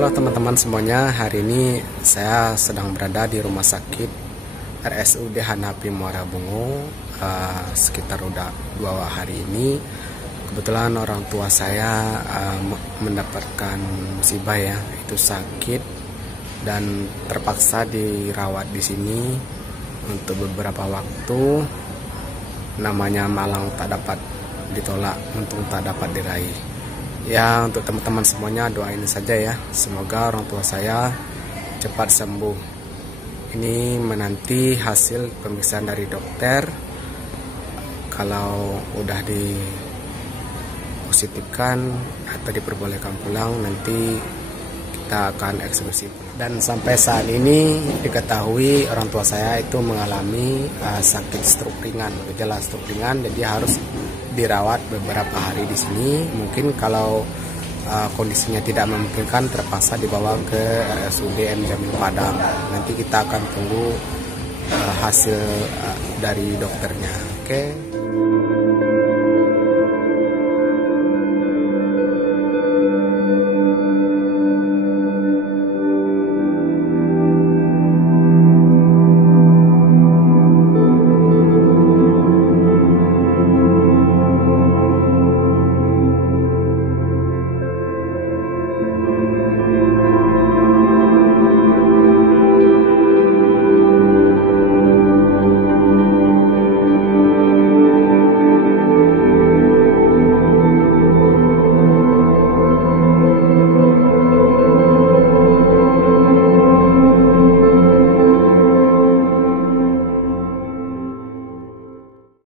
Halo teman-teman semuanya, hari ini saya sedang berada di rumah sakit RSUD Hanapi Muara Bungo. Sekitar udah 2 hari ini. Kebetulan orang tua saya mendapatkan musibah ya, itu sakit dan terpaksa dirawat di sini untuk beberapa waktu. Namanya malang tak dapat ditolak, untung tak dapat diraih. Ya, untuk teman-teman semuanya doain saja ya, semoga orang tua saya cepat sembuh. Ini menanti hasil pemeriksaan dari dokter. Kalau udah dipositifkan atau diperbolehkan pulang, nanti kita akan eksekusi. Dan sampai saat ini diketahui orang tua saya itu mengalami sakit stroke ringan, gejala stroke ringan, jadi harus dirawat beberapa hari di sini. Mungkin kalau kondisinya tidak memungkinkan, terpaksa dibawa ke RSUD M Jamil Padang. Nanti kita akan tunggu hasil dari dokternya. Oke.